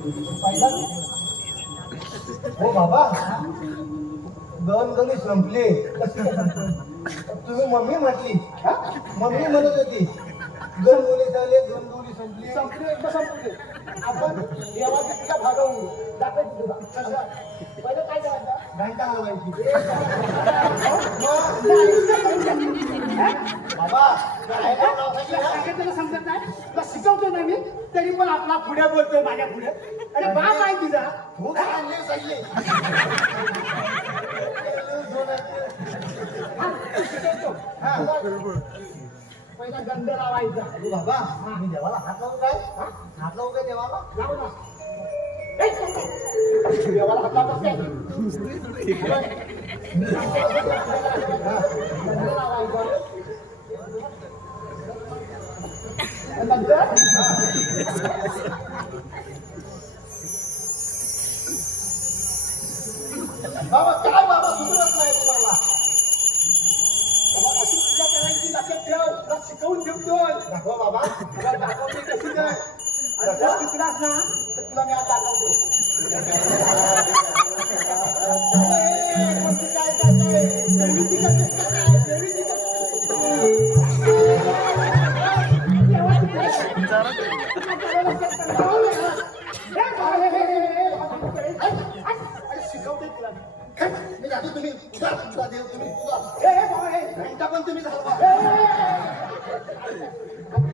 पहिला हो बाबा गणी संपली तुम्ही मम्मी म्हटली मम्मी म्हणत होती दोन गोळी झाले दोन गोळी संपली संपली एकदा संपली आपण देवाच्या तुझ्या भागवू दाखवायची तुला पहिलं काय करायचं घंटा हलवायची बाबा त्याला समजत नाही तुला शिकवतो ना मी तरी पण आपला पुढे बोलतोय माझ्या पुढे अरे बाप आहे तुझा हो सांगले पहिला गंध लावायचा बाबा मी देवाला हात लावू काय हात लावू काय देवाला लावू ना देवाला हात लावत काय गंध लावायचा नंतर बाबा काय बाबा सुधरत नाही तुम्हाला अशी पूजा करायची लक्षात ठेव तुला शिकवून ठेवतोय दाखवा बाबा तुला दाखवते कशी काय आणि जर चुकलास ना तर तुला मी आज दाखवतो काय काय देवीची काय देवीची शिकवते तुला मी जातो तुम्ही देव तुम्ही पण तुम्ही